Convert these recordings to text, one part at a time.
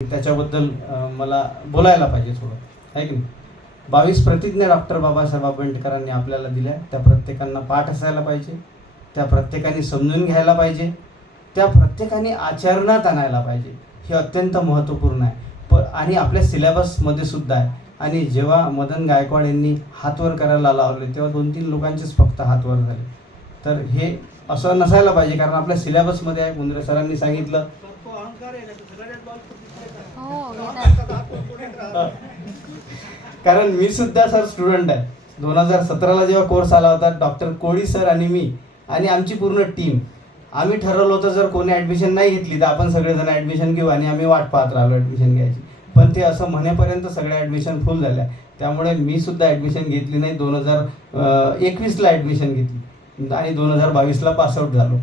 त्याच्याबद्दल मला बोलायला पाहिजे थोडं, आहे की नाही. 22 प्रतिज्ञा डॉक्टर बाबासाहेब आंबेडकरांनी आपल्याला दिल्या, त्या प्रत्येकांना पाठ असायला पाहिजे, त्या प्रत्येकाने समजून घ्यायला पाहिजे, त्या प्रत्येकाने आचरणात आणायला पाहिजे. हे अत्यंत महत्त्वपूर्ण आहे. आणि आपल्या सिलेबसमध्ये सुद्धा आहे. आणि जेव्हा मदन गायकवाड यांनी हातवर करायला लावले तेव्हा 2-3 लोकांचेच फक्त हातवर झाले. तर हे असं नसायला पाहिजे, कारण आपल्या सिलेबसमध्ये आहे. मुंद्रे सरांनी सांगितलं. कारण मी सुद्धा सर स्टुडंट आहे. 2017ला जेव्हा कोर्स आला होता, डॉक्टर कोळी सर आणि मी आणि आमची पूर्ण टीम, आम्ही ठरवलं होतं जर कोणी ॲडमिशन नाही घेतली तर आपण सगळेजण ॲडमिशन घेऊ. आणि आम्ही वाट पाहत राहिलो ॲडमिशन घ्यायची. पण ते असं म्हणेपर्यंत सगळ्या ॲडमिशन फुल झाल्या. त्यामुळे मी सुद्धा ॲडमिशन घेतली नाही. 2021ला ॲडमिशन घेतली आणि 2022ला पासआउट झालो.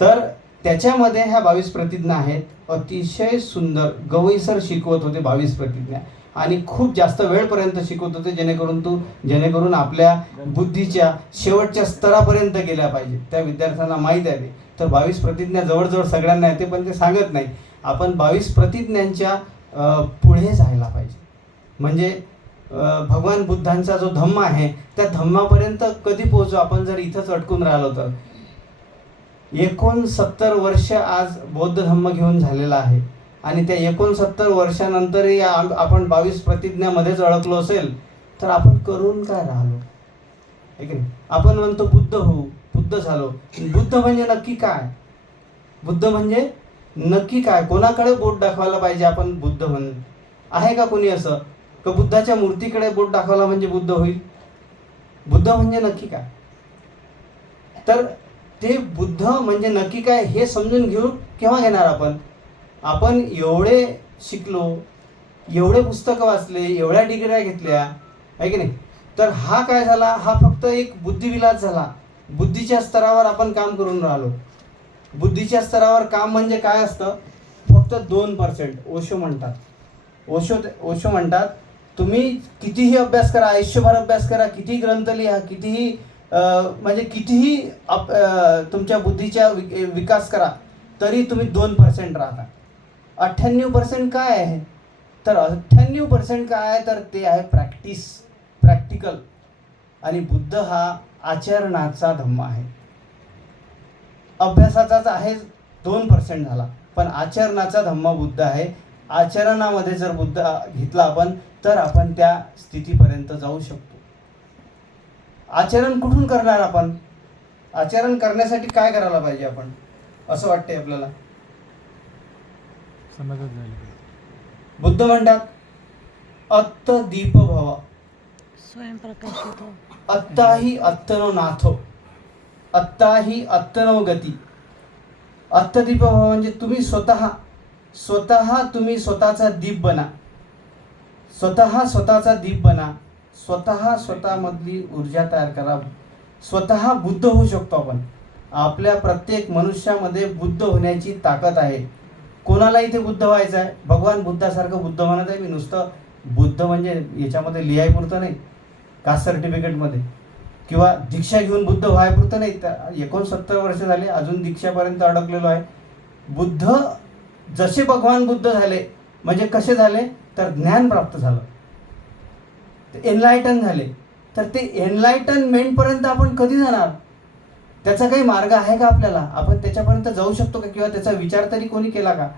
तर त्याच्यामध्ये ह्या 22 प्रतिज्ञा आहेत. अतिशय सुंदर गवई सर शिकवत होते 22 प्रतिज्ञा, आणि खूप जास्त वेळपर्यंत शिकवत होते, जेणेकरून आपल्या बुद्धीच्या शेवटच्या स्तरापर्यंत गेल्या पाहिजे. त्या विद्यार्थ्यांना माहीत आहे ते. तर 22 प्रतिज्ञा जवळजवळ सगळ्यांना येते, पण ते सांगत नाही. आपण 22 प्रतिज्ञांच्या पुढे जायला पाहिजे. म्हणजे भगवान बुद्धांचा जो धम्म आहे त्या धम्मापर्यंत कधी पोहोचू. आपण जर इथंच अटकून राहिलो तर 69 वर्ष आज बौद्ध धम्म घेऊन झालेला आहे. आणि त्या 69 वर्षानंतरही आपण 22 प्रतिज्ञामध्येच अडकलो असेल तर आपण करून काय राहिलो, आहे की नाही. आपण म्हणतो बुद्ध होऊ, बुद्ध झालो. बुद्ध म्हणजे नक्की काय? बुद्ध म्हणजे नक्की काय? कोणाकडे बोट दाखवायला पाहिजे आपण बुद्ध म्हणून? आहे का कोणी असं का बुद्धाच्या मूर्तीकडे बोट दाखवला म्हणजे बुद्ध होईल? बुद्ध म्हणजे नक्की काय? तर ते बुद्ध म्हणजे नक्की काय हे समजून केव्हा घेणार आपण? आपण एवढे शिकलो, एवढे पुस्तकं वाचले, एवढ्या डिग्र्या घेतल्या, आहे की नाही. तर हा काय झाला? हा फक्त एक बुद्धिविलास झाला. बुद्धीच्या स्तरावर आपण काम करून राहिलो. बुद्धीच्या स्तरावर काम म्हणजे काय असतं? फक्त 2%. ओशो म्हणतात तुम्ही कितीही अभ्यास करा, आयुष्यभर अभ्यास करा, कितीही ग्रंथ लिहा, कितीही तुमच्या बुद्धीचा विकास करा, तरी तुम्ही 2% राहता. 98% काय आहे? तर 98% काय आहे? तर ते आहे प्रॅक्टिकल. आणि बुद्ध हा आचरणाचा धम्म आहे. अभ्यासाचाच आहे 2% झाला, पण आचरणाचा धम्म बुद्ध आहे. आचरणामध्ये जर बुद्ध घेतला आपण तर आपण त्या स्थितीपर्यंत जाऊ शकतो. आचरण कुठून करणार आपण? आचरण करण्यासाठी काय करायला पाहिजे आपण असं वाटतंय आपल्याला? बुद्ध म्हणतात अत्त दीप भव, स्वयंप्रकाशित हो. अत्ताही अत्तनो नाथो, अत्ताही अत्तनो गती. अत्तदीप भव म्हणजे तुम्ही स्वतः तुम्ही स्वतःचा दीप बना. स्वतःचा दीप बना. स्वतःमधली ऊर्जा तयार करा. स्वतः बुद्ध होऊ शकतो आपण. आपल्या प्रत्येक मनुष्यामध्ये बुद्ध होण्याची ताकद आहे. कोणाला इथे बुद्ध व्हायचं आहे? भगवान बुद्धासारखं बुद्ध म्हणत आहे मी. नुसतं बुद्ध म्हणजे याच्यामध्ये लिहायपुरतं नाही, कास्ट सर्टिफिकेटमध्ये किंवा दीक्षा घेऊन बुद्ध व्हायपुरतं नाही. 69 वर्ष झाले अजून दीक्षापर्यंत अडकलेलो आहे. बुद्ध जसे भगवान बुद्ध झाले म्हणजे कसे झाले? तर ज्ञान प्राप्त झालं, एनलायटन झाले. तर ते एनलायटनमेंटपर्यंत आपण कधी जाणार? त्याचा काही मार्ग आहे का आपल्याला? आपण त्याच्यापर्यंत जाऊ शकतो का? किंवा त्याचा विचार तरी कोणी केला का?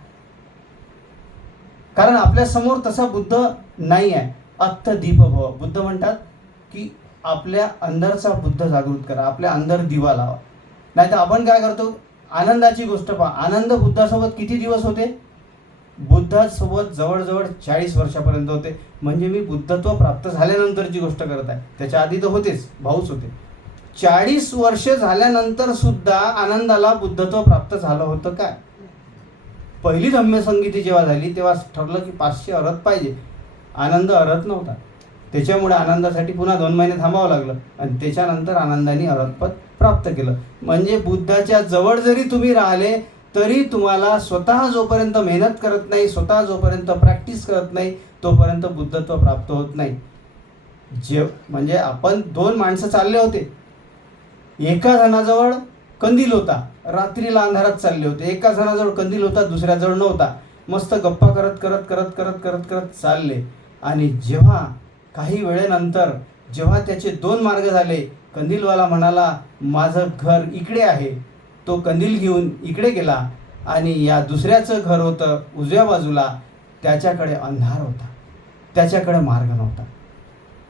कारण आपल्या समोर तसा बुद्ध नाही आहे. अत्त दीप भव. बुद्ध म्हणतात की आपल्या अंदरचा बुद्ध जागृत करा, आपल्या अंदर दिवा लावा. नाही तर आपण काय करतो? आनंदाची गोष्ट पहा. आनंद बुद्धासोबत किती दिवस होते? बुद्धासोबत जवळजवळ 40 वर्षापर्यंत होते. म्हणजे मी बुद्धत्व प्राप्त झाल्यानंतरची गोष्ट करत आहे. त्याच्या आधी तर होतेच, भाऊच होते. 40 वर्ष झाल्यानंतर सुद्धा आनंदाला बुद्धत्व प्राप्त झालं होतं काय? पहिली धम्मसंगीती जेव्हा झाली तेव्हा ठरलं की 500 अरहत पाहिजे. आनंद अरहत नव्हता. त्याच्यामुळे आनंदासाठी पुन्हा 2 महिने थांबावं लागलं आणि त्याच्यानंतर आनंदाने अरहतपद प्राप्त केलं. म्हणजे बुद्धाच्या जवळ जरी तुम्ही राहिले तरी तुम्हाला स्वतः जोपर्यंत मेहनत करत नाही, स्वतः जोपर्यंत प्रॅक्टिस करत नाही, तोपर्यंत बुद्धत्व प्राप्त होत नाही. म्हणजे आपण 2 माणसं चालले होते. एका जणाजवळ कंदील होता, रात्रीला अंधारात चालले होते. एका जणाजवळ कंदील होता, दुसऱ्याजवळ नव्हता. मस्त गप्पा करत करत करत करत करत करत चालले. आणि जेव्हा काही वेळेनंतर जेव्हा त्याचे 2 मार्ग झाले, कंदीलवाला म्हणाला माझं घर इकडे आहे, तो कंदील घेऊन इकडे गेला. आणि या दुसऱ्याचं घर होतं उजव्या बाजूला, त्याच्याकडे अंधार होता, त्याच्याकडे मार्ग नव्हता.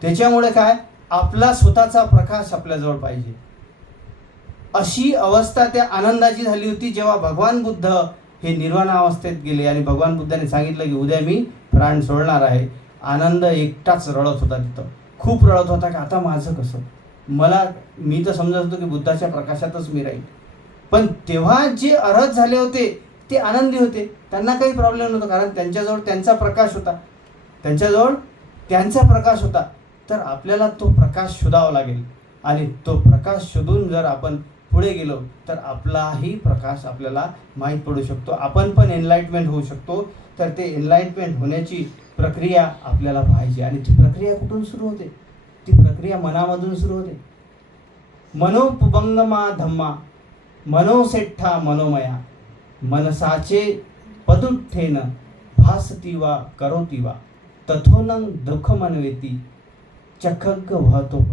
त्याच्यामुळे काय, आपला स्वतःचा प्रकाश आपल्याजवळ पाहिजे. अशी अवस्था त्या आनंदाची झाली होती जेव्हा भगवान बुद्ध हे निर्वाणावस्थेत गेले आणि भगवान बुद्धाने सांगितलं की उद्या मी प्राण सोडणार आहे. आनंद एकटाच रडत होता तिथं, खूप रडत होता की आता माझं कसं. मी तर समजत होतो की बुद्धाच्या प्रकाशातच मी राहील. पण तेव्हा जे अर्हत झाले होते ते आनंदी होते, त्यांना काही प्रॉब्लेम नव्हता, कारण त्यांच्याजवळ त्यांचा प्रकाश होता, त्यांच्याजवळ त्यांचा प्रकाश होता. तर आपल्याला तो प्रकाश शोधावा लागेल आणि तो प्रकाश शोधून जर आपण पुढे गेलो तर आपलाही प्रकाश आपल्याला माहीत पडू शकतो, आपण पण एनलाइटमेंट होऊ शकतो. तर ते एनलाइटमेंट होण्याची प्रक्रिया आपल्याला पाहिजे. आणि ती प्रक्रिया कुठून सुरू होते, ती प्रक्रिया मनामधून सुरू होते. मनोपुबंगमा धम्मा मनोसेठ्ठा मनोमया मनसाचे पदुठ्ठेन भासती वा करोती वा तथोनं दुःखमन्वेती चखग्ग वहतो.